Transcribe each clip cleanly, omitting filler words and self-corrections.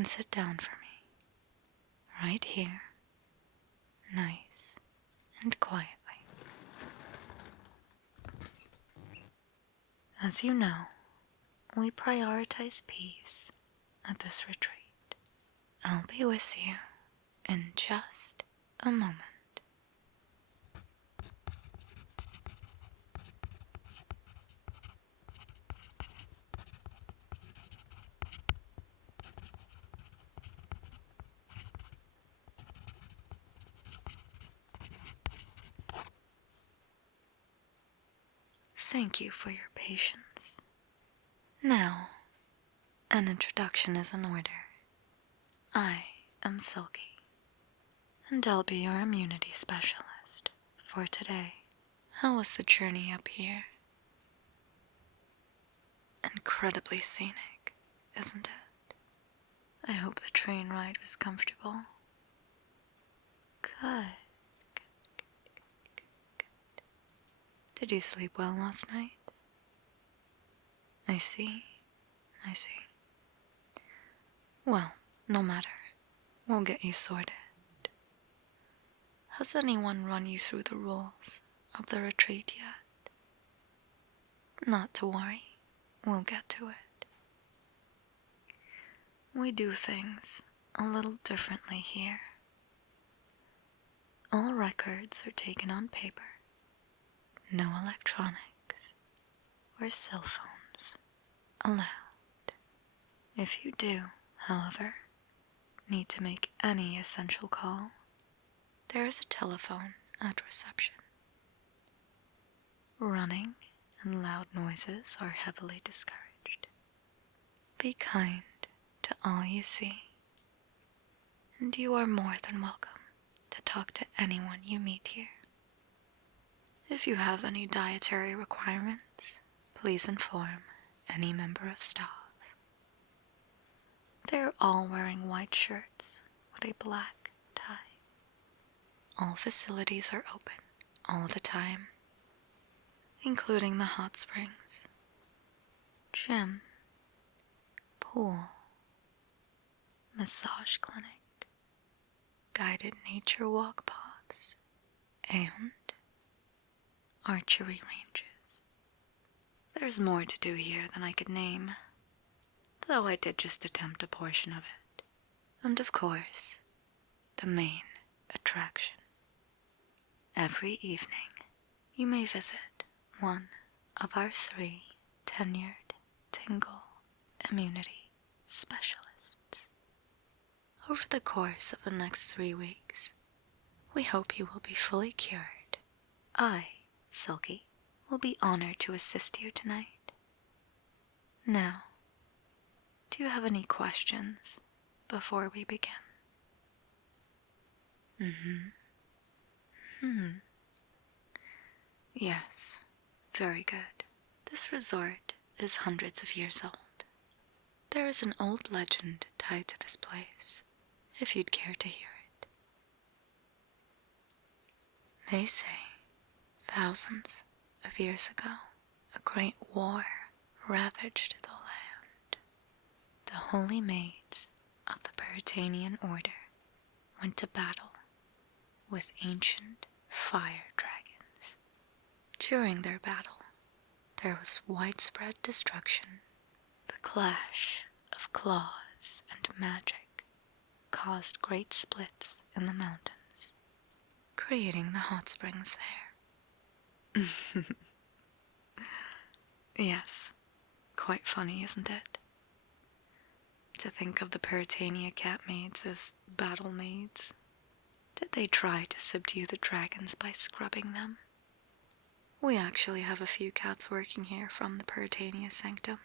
and sit down for me. Right here. Nice and quietly. As you know, we prioritize peace at this retreat. I'll be with you in just a moment. Thank you for your patience. Now, an introduction is in order. I am Sulky, and I'll be your immunity specialist for today. How was the journey up here? Incredibly scenic, isn't it? I hope the train ride was comfortable. Good. Did you sleep well last night? I see. Well, no matter. We'll get you sorted. Has anyone run you through the rules of the retreat yet? Not to worry. We'll get to it. We do things a little differently here. All records are taken on paper. No electronics or cell phones allowed. If you do, however, need to make any essential call, there is a telephone at reception. Running and loud noises are heavily discouraged. Be kind to all you see, and you are more than welcome to talk to anyone you meet here. If you have any dietary requirements, please inform any member of staff. They're all wearing white shirts with a black tie. All facilities are open all the time, including the hot springs, gym, pool, massage clinic, guided nature walk paths, and archery ranges. There's more to do here than I could name, though I did just attempt a portion of it. And of course, the main attraction. Every evening, you may visit one of our 3 tenured Tingle immunity specialists. Over the course of the next 3 weeks, we hope you will be fully cured. I, Sulky, will be honored to assist you tonight. Now, do you have any questions before we begin? Yes, very good. This resort is hundreds of years old. There is an old legend tied to this place, if you'd care to hear it. They say, thousands of years ago, a great war ravaged the land. The holy maids of the Puritanian order went to battle with ancient fire dragons. During their battle, there was widespread destruction. The clash of claws and magic caused great splits in the mountains, creating the hot springs there. Yes, quite funny, isn't it? To think of the Puritania cat maids as battle maids. Did they try to subdue the dragons by scrubbing them? We actually have a few cats working here from the Puritania Sanctum.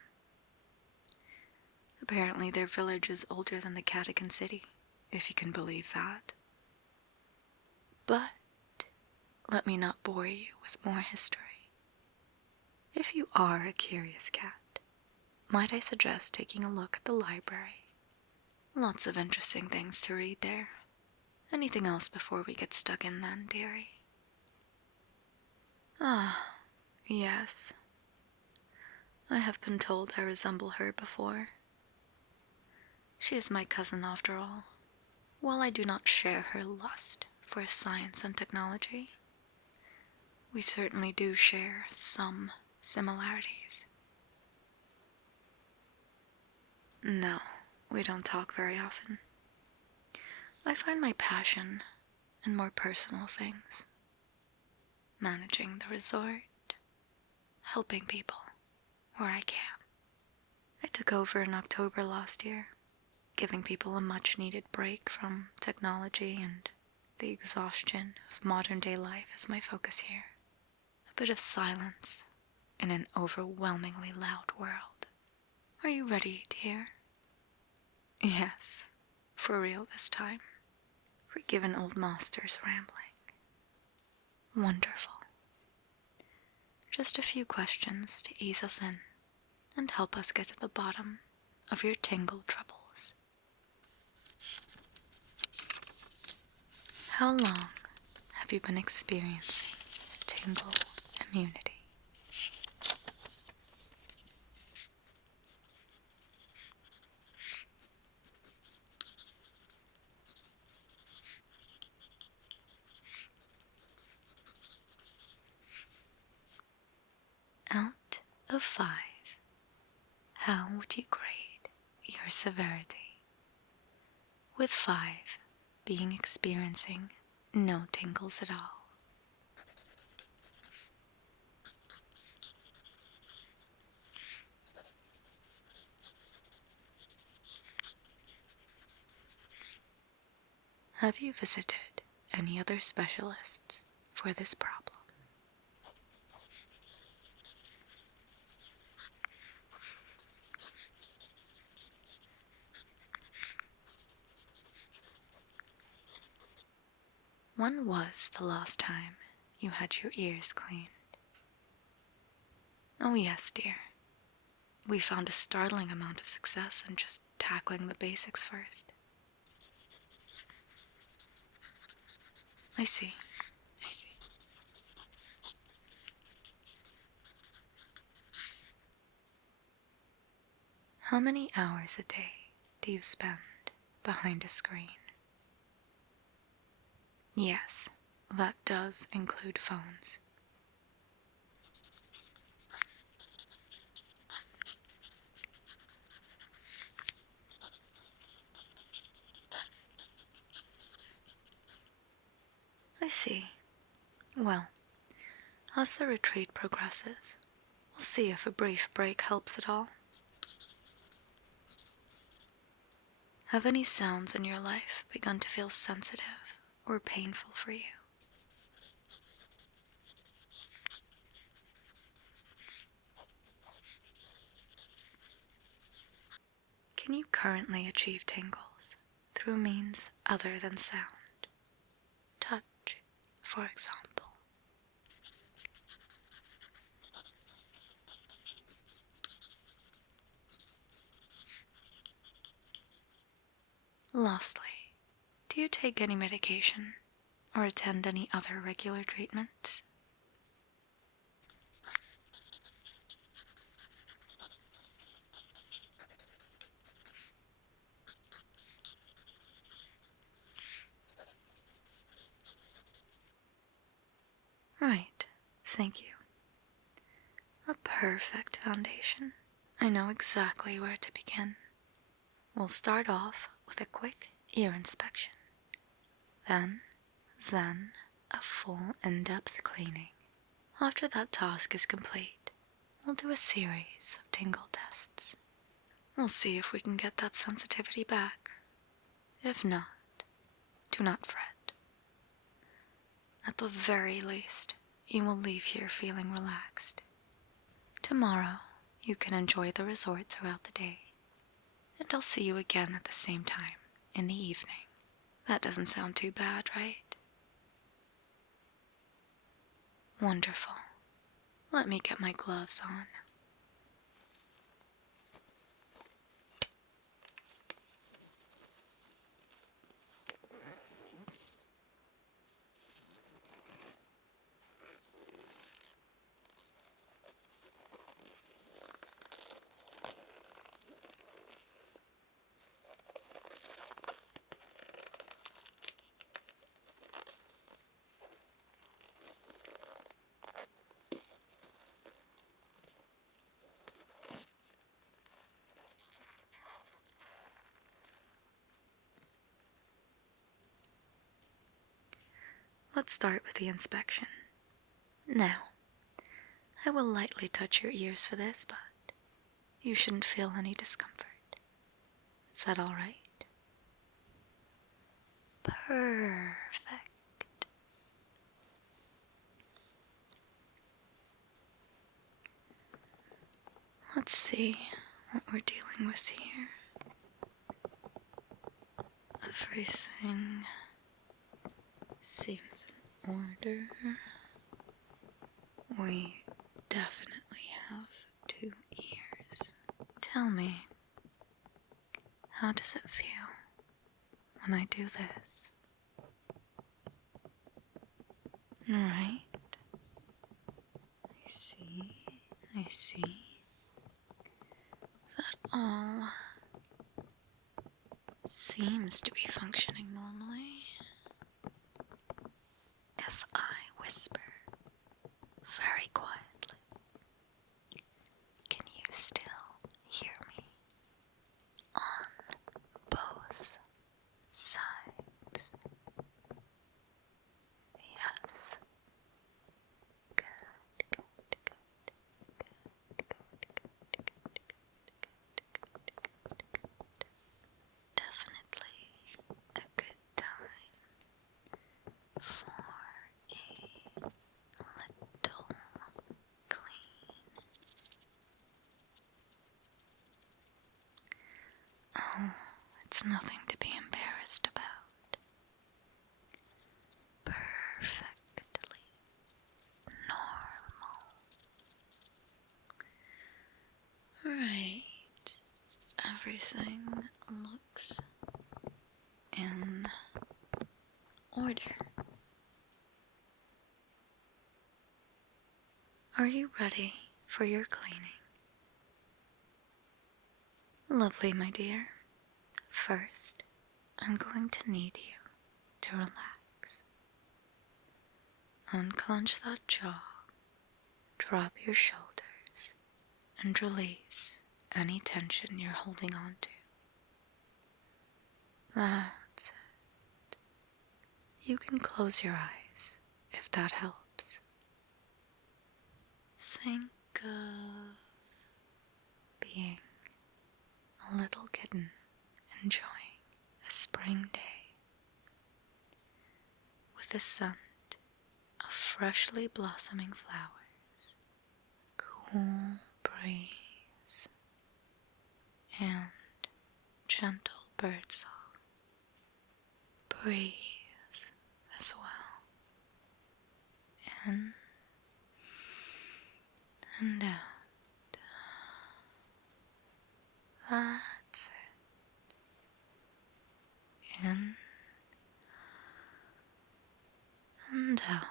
Apparently their village is older than the Vatican City, if you can believe that. But let me not bore you with more history. If you are a curious cat, might I suggest taking a look at the library? Lots of interesting things to read there. Anything else before we get stuck in then, dearie? Ah, yes. I have been told I resemble her before. She is my cousin after all. While I do not share her lust for science and technology, we certainly do share some similarities. No, we don't talk very often. I find my passion in more personal things. Managing the resort, helping people where I can. I took over in October last year, giving people a much-needed break from technology and the exhaustion of modern-day life is my focus here. A bit of silence in an overwhelmingly loud world. Are you ready, dear? Yes, for real this time. Forgive an old master's rambling. Wonderful. Just a few questions to ease us in and help us get to the bottom of your tingle troubles. How long have you been experiencing tingle immunity? Out of 5, how would you grade your severity? With 5 being experiencing no tingles at all. Have you visited any other specialists for this problem? When was the last time you had your ears cleaned? Oh yes, dear. We found a startling amount of success in just tackling the basics first. I see. How many hours a day do you spend behind a screen? Yes, that does include phones. I see. Well, as the retreat progresses, we'll see if a brief break helps at all. Have any sounds in your life begun to feel sensitive or painful for you? Can you currently achieve tingles through means other than sound? Touch, for example. Lastly, do you take any medication or attend any other regular treatments? Right, thank you. A perfect foundation. I know exactly where to begin. We'll start off with a quick ear inspection. Then, a full in-depth cleaning. After that task is complete, we'll do a series of tingle tests. We'll see if we can get that sensitivity back. If not, do not fret. At the very least, you will leave here feeling relaxed. Tomorrow, you can enjoy the resort throughout the day, and I'll see you again at the same time in the evening. That doesn't sound too bad, right? Wonderful. Let me get my gloves on. let's start with the inspection. Now, I will lightly touch your ears for this, but you shouldn't feel any discomfort. Is that all right? Perfect. Let's see what we're dealing with here. Everything seems in order. We definitely have 2 ears. Tell me, how does it feel when I do this? Alright. I see. That all seems to be functioning normally. If I whisper very quietly, can you still hear me on both sides? Yes. Good. Definitely a good time for a little clean. Oh, it's nothing to be embarrassed about. Perfectly normal. Right. Everything looks in order. Are you ready for your cleaning? Lovely, my dear. First, I'm going to need you to relax. Unclench that jaw, drop your shoulders, and release any tension you're holding on to. That's it. You can close your eyes if that helps. Think of being a little kitten enjoying a spring day with the scent of freshly blossoming flowers, cool breeze, and gentle birdsong. Breathe as well. In and out. That's it. In and out.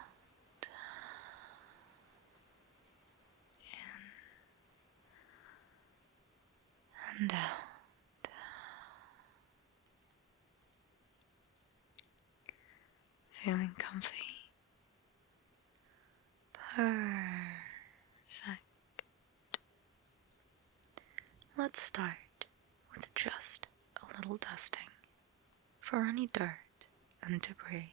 In and out. Feeling comfy? Perfect. Let's start with just a little dusting for any dirt and debris.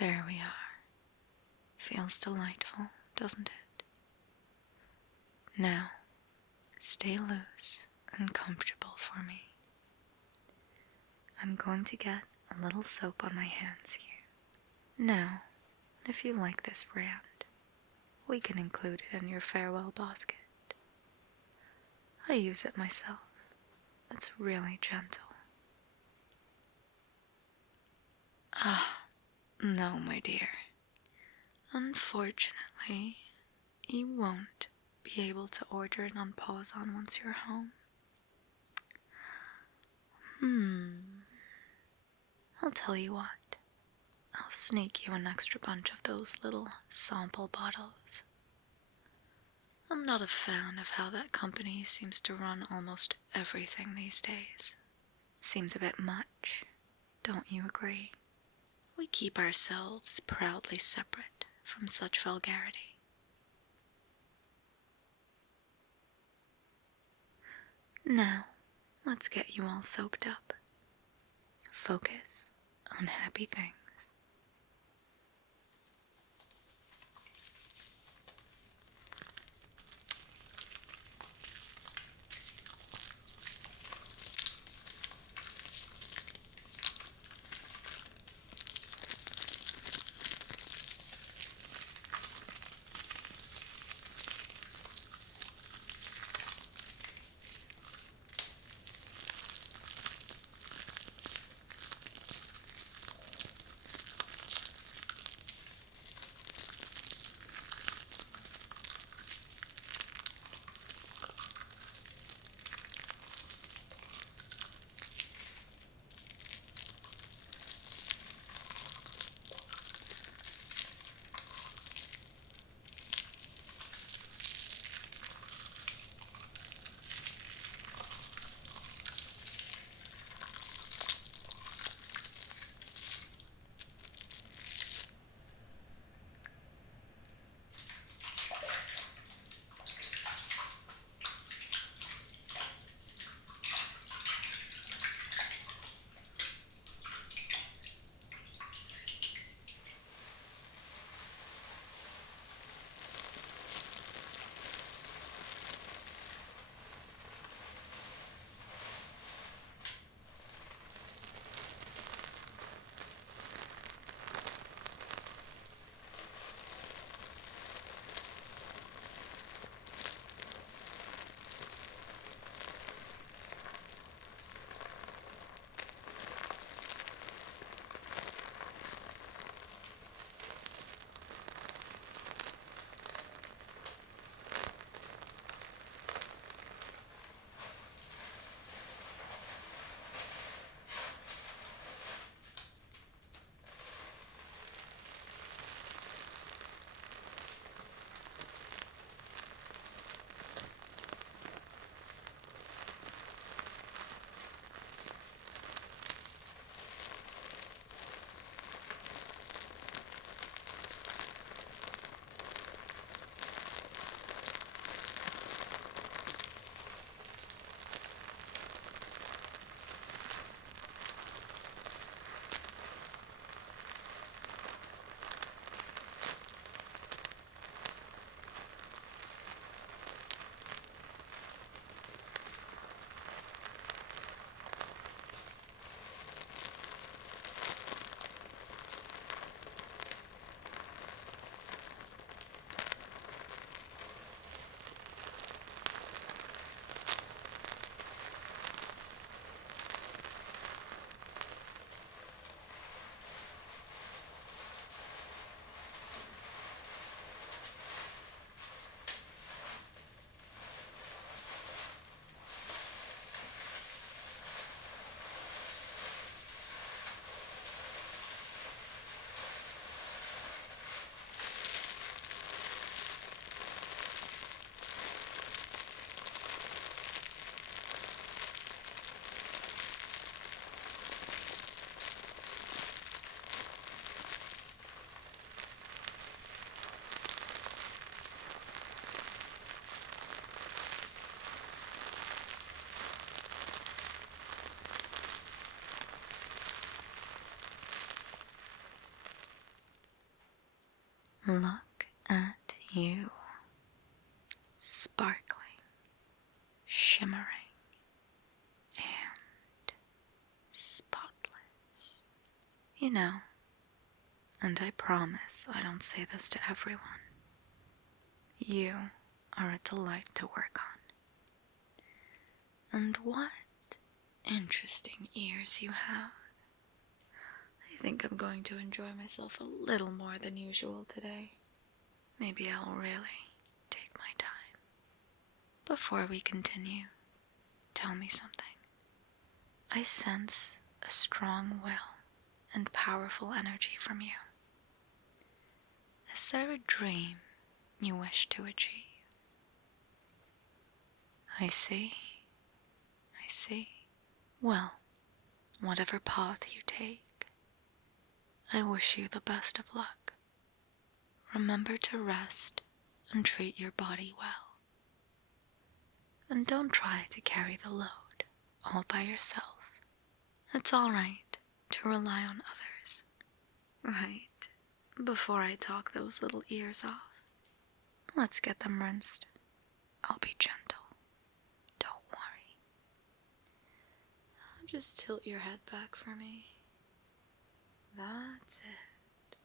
There we are. Feels delightful, doesn't it? Now, stay loose and comfortable for me. I'm going to get a little soap on my hands here. Now, if you like this brand, we can include it in your farewell basket. I use it myself. It's really gentle. Ah, no, my dear. Unfortunately, you won't be able to order it on Pausson once you're home. I'll tell you what. I'll sneak you an extra bunch of those little sample bottles. I'm not a fan of how that company seems to run almost everything these days. Seems a bit much, don't you agree? We keep ourselves proudly separate from such vulgarity. Now, let's get you all soaked up. Focus on happy things. Look at you. Sparkling, shimmering, and spotless. You know, and I promise I don't say this to everyone, you are a delight to work on. And what interesting ears you have. I think I'm going to enjoy myself a little more than usual today. Maybe I'll really take my time. Before we continue, tell me something. I sense a strong will and powerful energy from you. Is there a dream you wish to achieve? I see. Well, whatever path you take, I wish you the best of luck. Remember to rest and treat your body well. And don't try to carry the load all by yourself. It's all right to rely on others. Right, before I talk those little ears off, let's get them rinsed. I'll be gentle. Don't worry. Just tilt your head back for me. That's it.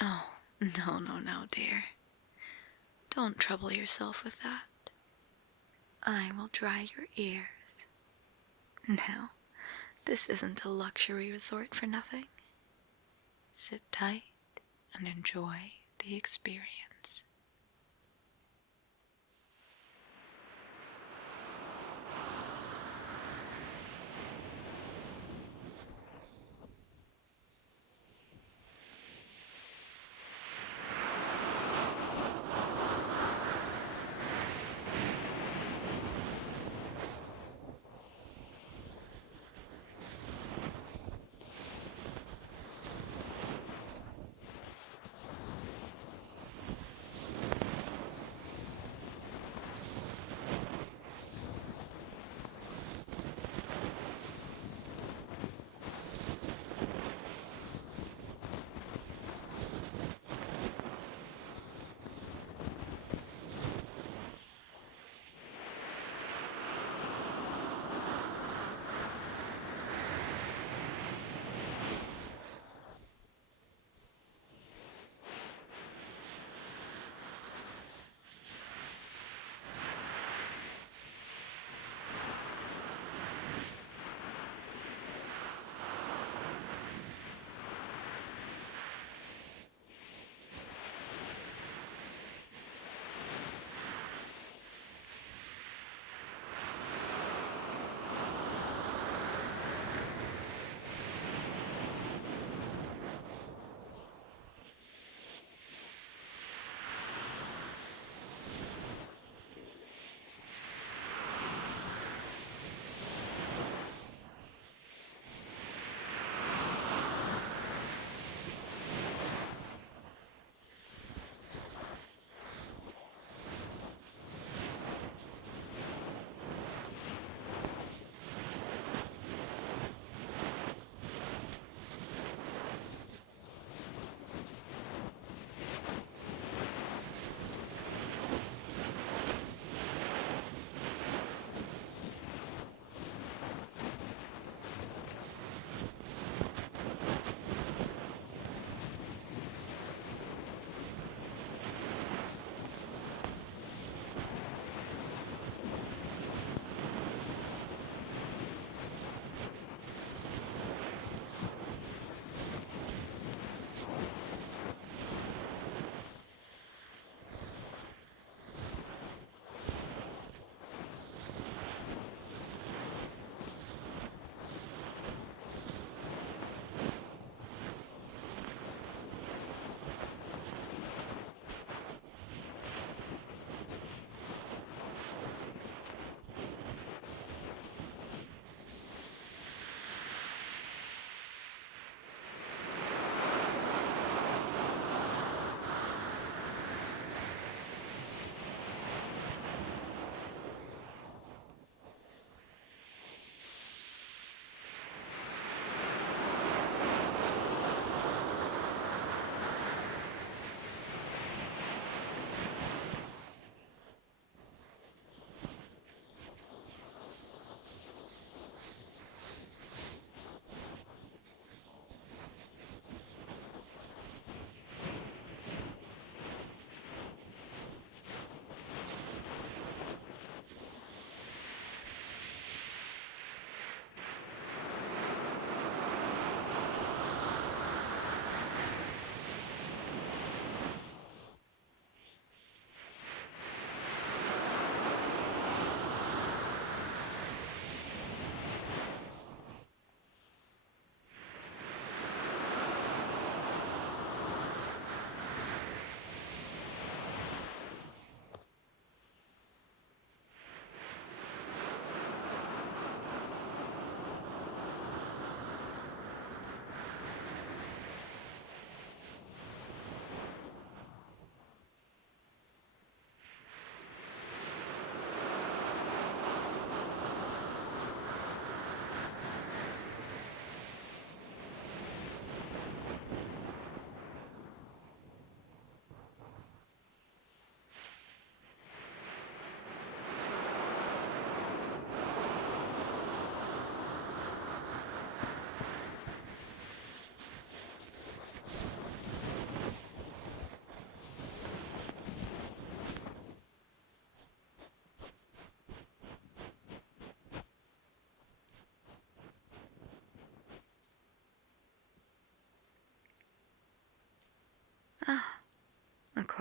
Oh, no, dear. Don't trouble yourself with that. I will dry your ears. Now, this isn't a luxury resort for nothing. Sit tight and enjoy the experience.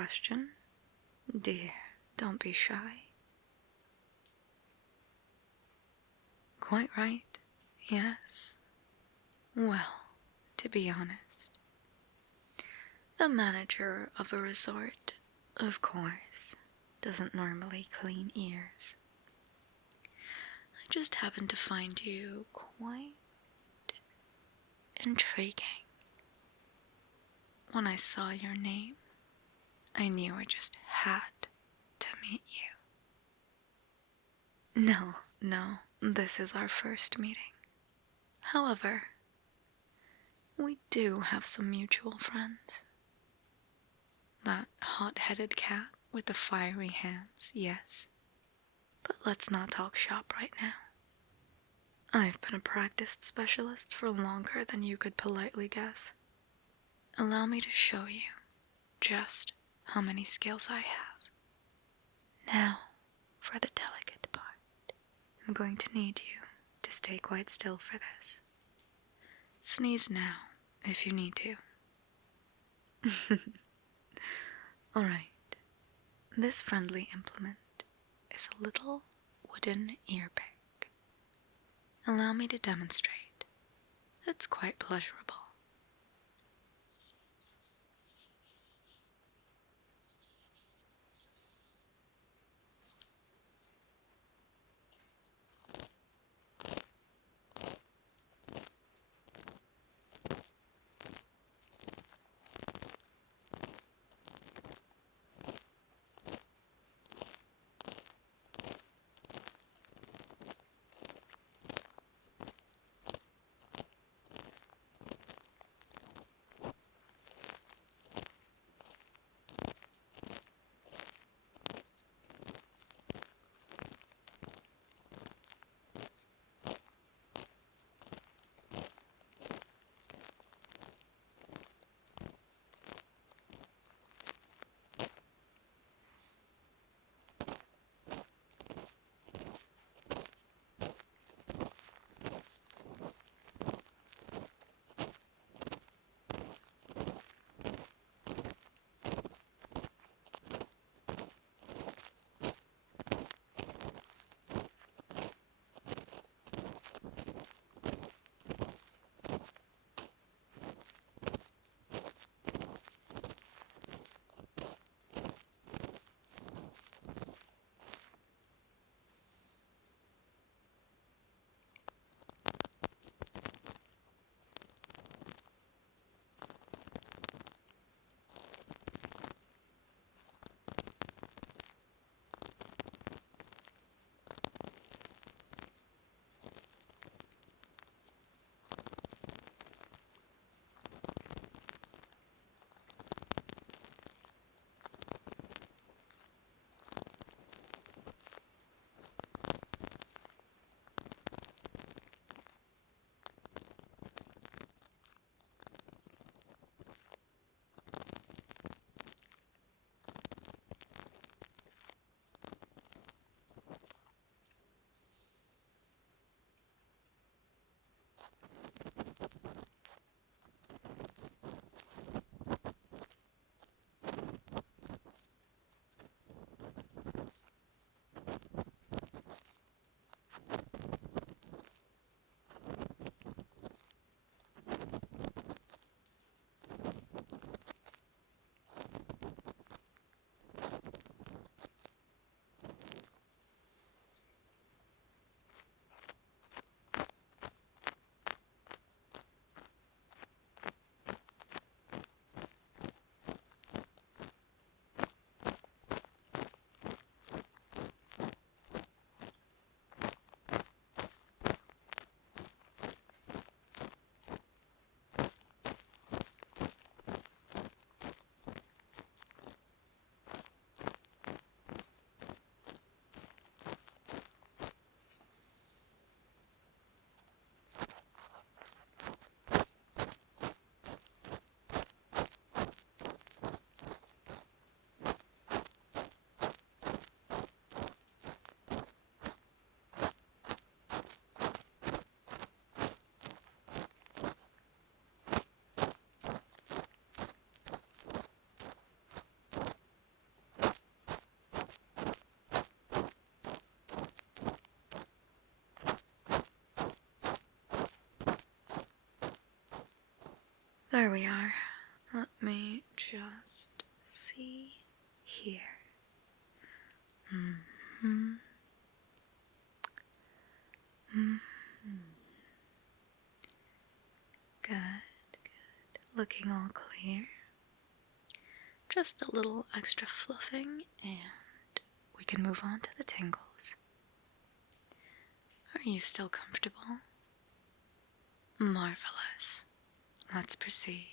question? Dear, don't be shy. Quite right, yes. Well, to be honest, the manager of a resort, of course, doesn't normally clean ears. I just happened to find you quite intriguing. When I saw your name, I knew I just had to meet you. No, this is our first meeting. However, we do have some mutual friends. That hot-headed cat with the fiery hands, yes. But let's not talk shop right now. I've been a practiced specialist for longer than you could politely guess. Allow me to show you just how many skills I have. Now, for the delicate part. I'm going to need you to stay quite still for this. Sneeze now, if you need to. Alright, this friendly implement is a little wooden ear pick. Allow me to demonstrate. It's quite pleasurable. There we are. Let me just see here. Mm-hmm. Mm-hmm. Good, good. Looking all clear. Just a little extra fluffing and we can move on to the tingles. Are you still comfortable? Marvelous. Let's proceed.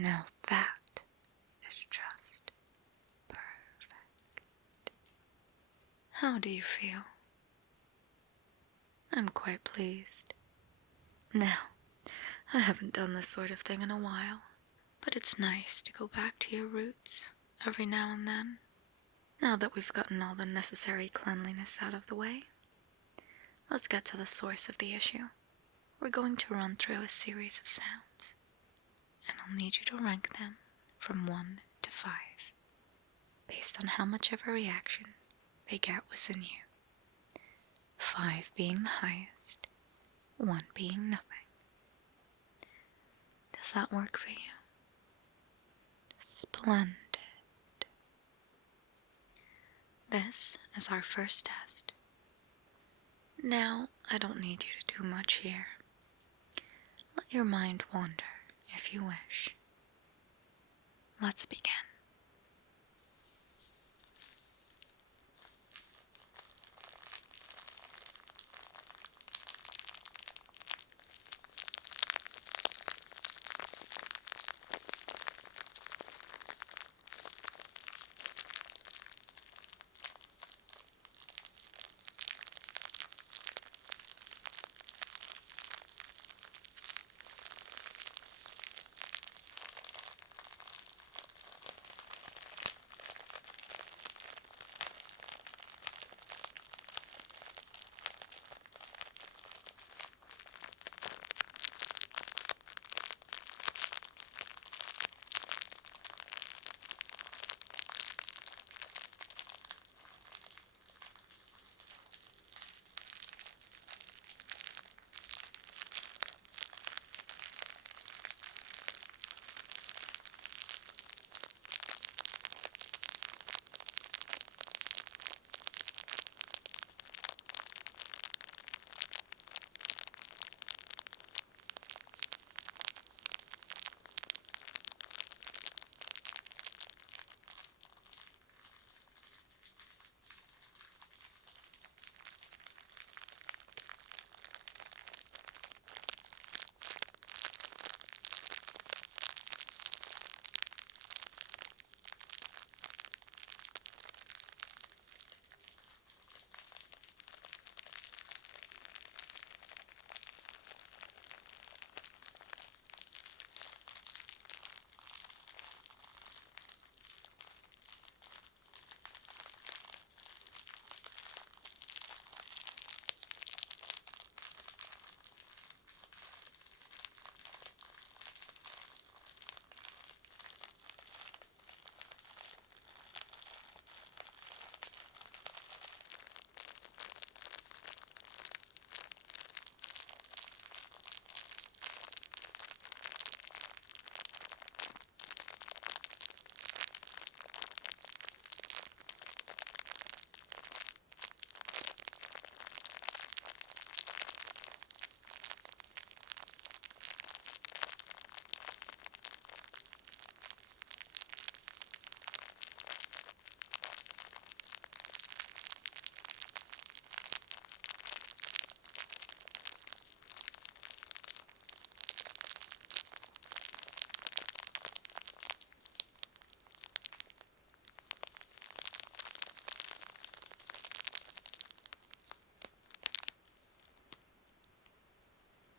Now that is just perfect. How do you feel? I'm quite pleased. Now, I haven't done this sort of thing in a while, but it's nice to go back to your roots every now and then. Now that we've gotten all the necessary cleanliness out of the way, let's get to the source of the issue. We're going to run through a series of sounds, and I'll need you to rank them from 1 to 5, based on how much of a reaction they get within you. 5 being the highest, 1 being nothing. Does that work for you? Splendid. This is our first test. Now, I don't need you to do much here. Let your mind wander, if you wish. Let's begin.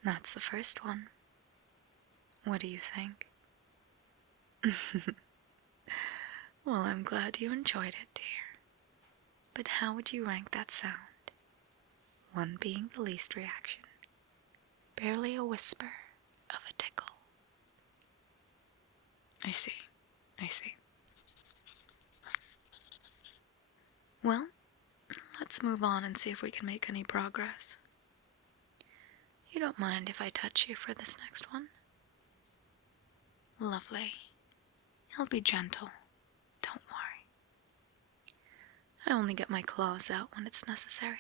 That's the first one. What do you think? Well, I'm glad you enjoyed it, dear. But how would you rank that sound? One being the least reaction. Barely a whisper of a tickle. I see. Well, let's move on and see if we can make any progress. You don't mind if I touch you for this next one? Lovely. I'll be gentle. Don't worry. I only get my claws out when it's necessary.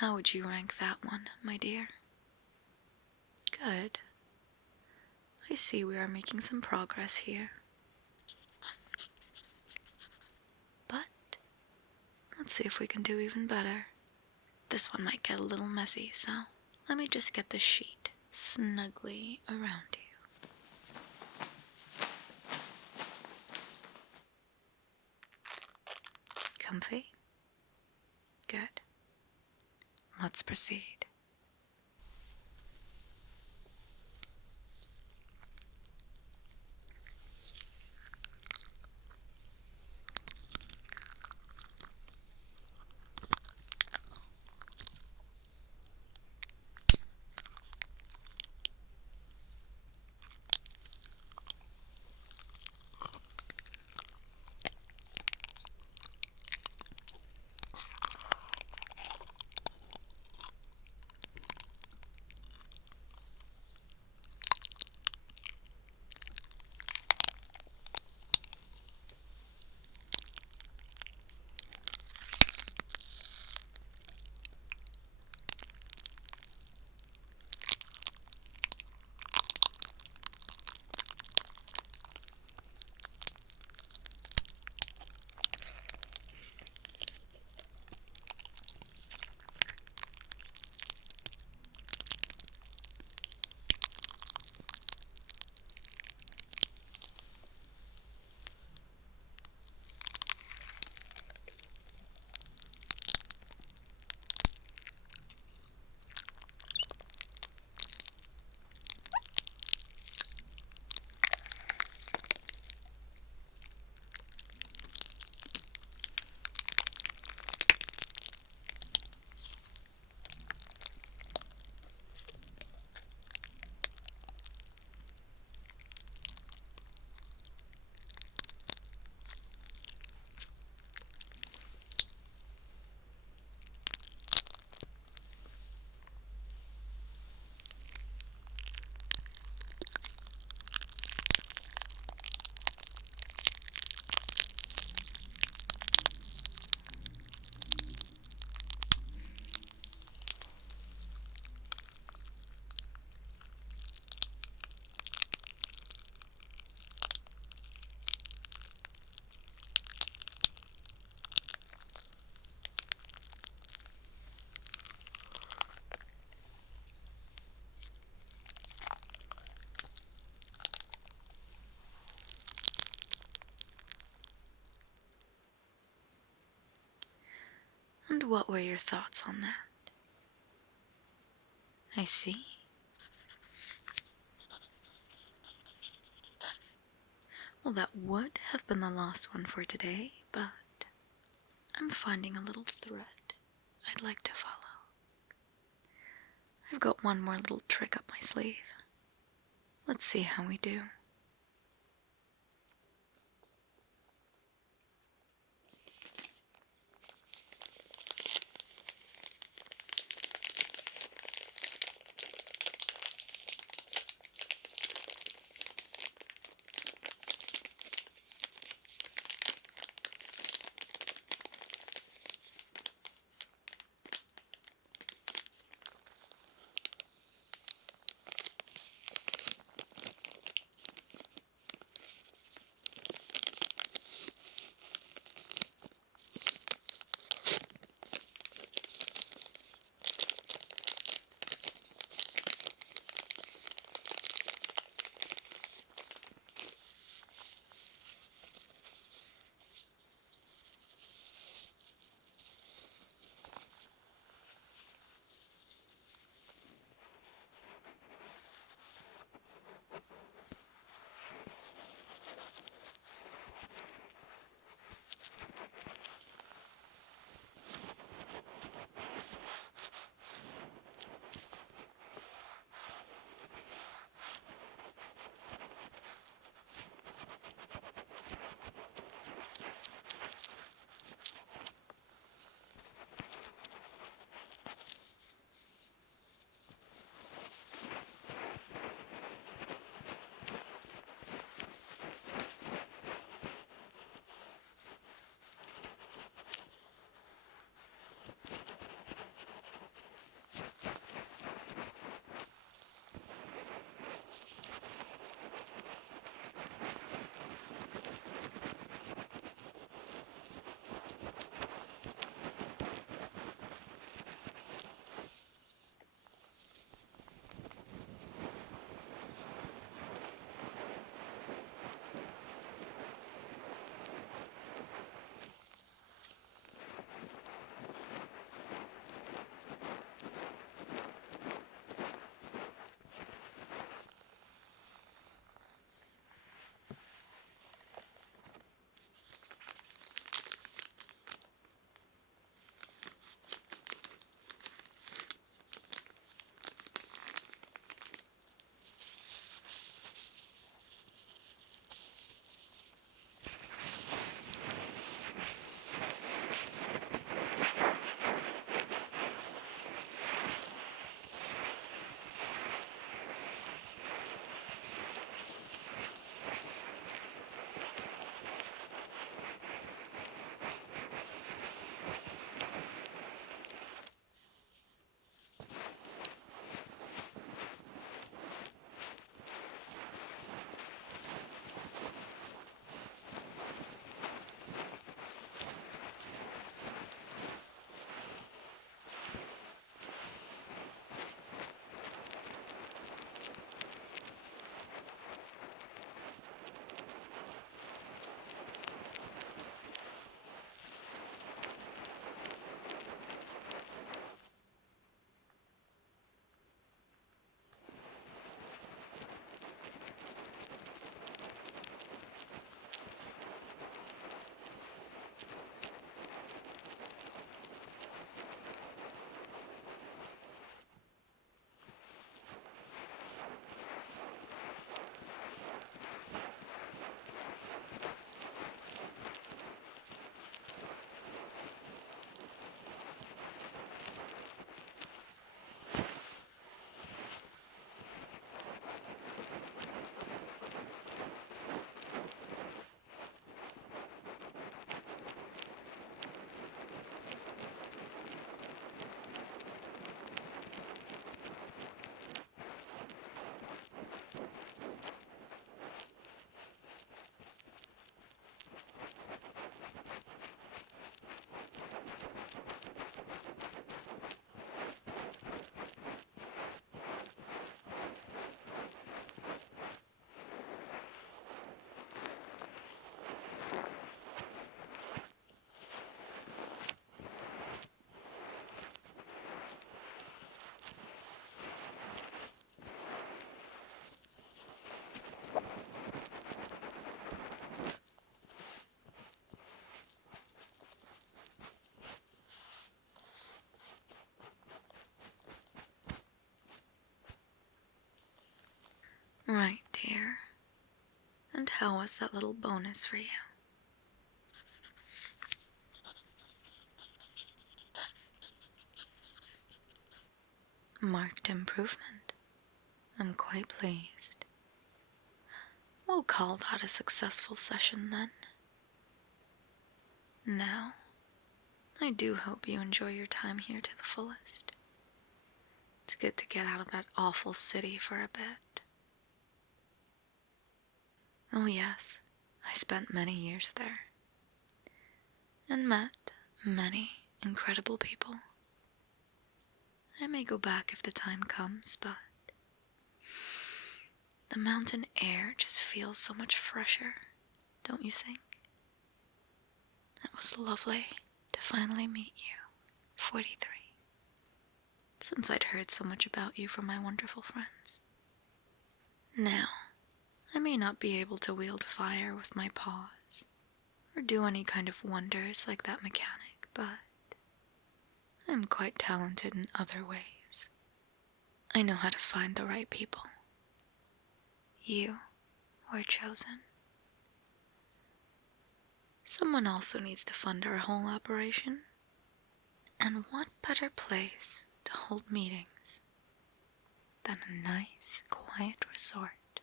How would you rank that one, my dear? Good. I see we are making some progress here. But let's see if we can do even better. This one might get a little messy, so let me just get the sheet snugly around you. Comfy? Good. Let's proceed. And what were your thoughts on that? I see. Well, that would have been the last one for today, but I'm finding a little thread I'd like to follow. I've got one more little trick up my sleeve. Let's see how we do. Right, dear. And how was that little bonus for you? Marked improvement. I'm quite pleased. We'll call that a successful session then. Now, I do hope you enjoy your time here to the fullest. It's good to get out of that awful city for a bit. Oh yes, I spent many years there. And met many incredible people. I may go back if the time comes, but the mountain air just feels so much fresher, don't you think? It was lovely to finally meet you, 43. Since I'd heard so much about you from my wonderful friends. Now, I may not be able to wield fire with my paws, or do any kind of wonders like that mechanic, but I'm quite talented in other ways. I know how to find the right people. You were chosen. Someone also needs to fund our whole operation, and what better place to hold meetings than a nice, quiet resort,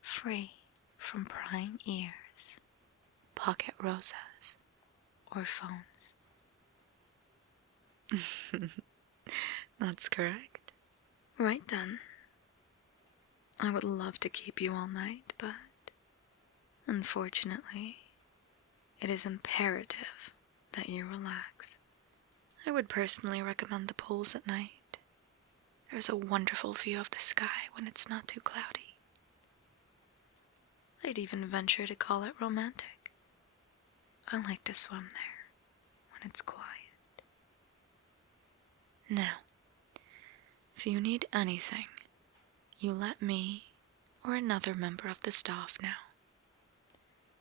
free from prying ears, pocket rosas, or phones. That's correct. Right then. I would love to keep you all night, but unfortunately, it is imperative that you relax. I would personally recommend the pools at night. There's a wonderful view of the sky when it's not too cloudy. I'd even venture to call it romantic. I like to swim there when it's quiet. Now, if you need anything, you let me or another member of the staff know.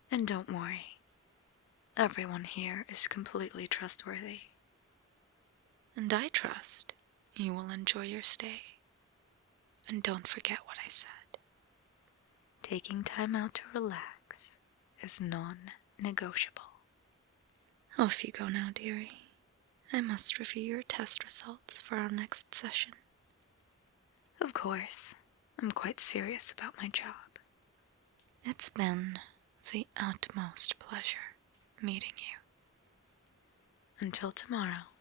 And don't worry, everyone here is completely trustworthy. And I trust you will enjoy your stay. And don't forget what I said. Taking time out to relax is non-negotiable. Off you go now, dearie. I must review your test results for our next session. Of course, I'm quite serious about my job. It's been the utmost pleasure meeting you. Until tomorrow,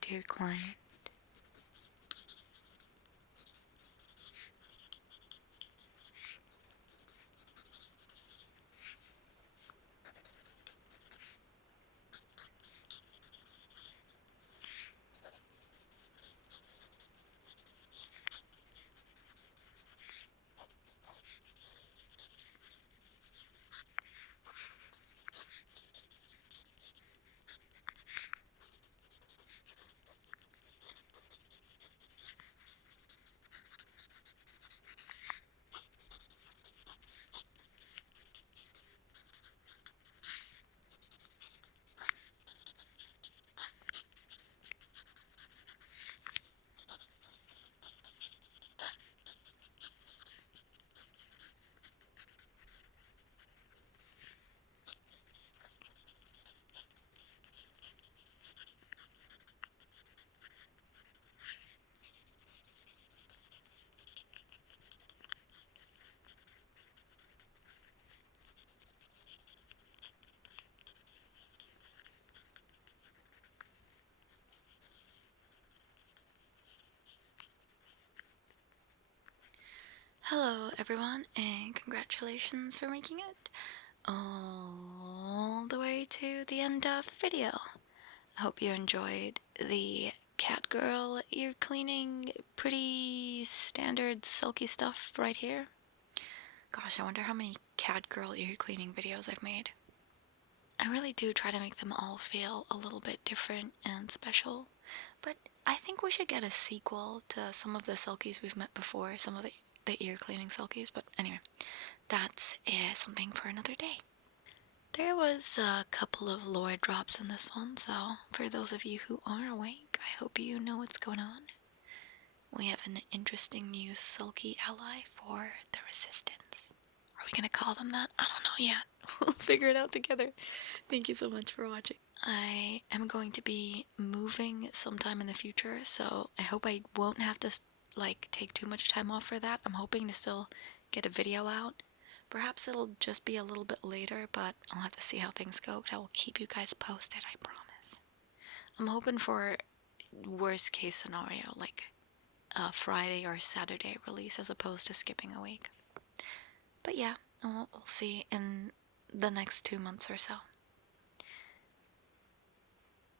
dear client. Hello everyone, and congratulations for making it all the way to the end of the video. I hope you enjoyed the Catgirl ear cleaning, pretty standard sulky stuff right here. Gosh, I wonder how many Catgirl ear cleaning videos I've made. I really do try to make them all feel a little bit different and special, but I think we should get a sequel to some of the sulkies we've met before, some of the ear cleaning sulkies, but anyway, that's something for another day. There was a couple of lore drops in this one, so for those of you who are awake, I hope you know what's going on. we have an interesting new Sulky ally for the Resistance. Are we gonna call them that? I don't know yet. We'll figure it out together. Thank you so much for watching. I am going to be moving sometime in the future, so I hope I won't have to like take too much time off for that. I'm hoping to still get a video out. Perhaps it'll just be a little bit later, but I'll have to see how things go. But I will keep you guys posted, I promise. I'm hoping for worst case scenario, like a Friday or Saturday release as opposed to skipping a week. But yeah, we'll see in the next 2 months or so.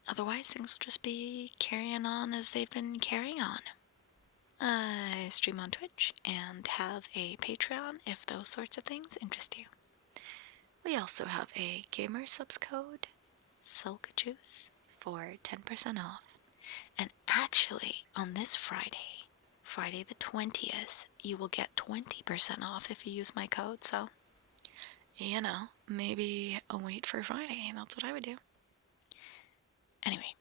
Otherwise, things will just be carrying on as they've been carrying on. I stream on Twitch and have a Patreon if those sorts of things interest you. We also have a gamer subs code, Sulkyjuice, for 10% off. And actually, on this Friday, Friday the 20th, you will get 20% off if you use my code, so, you know, maybe wait for Friday, that's what I would do. Anyway,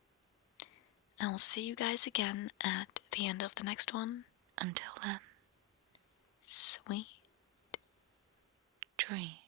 I'll see you guys again at the end of the next one. Until then, sweet dreams.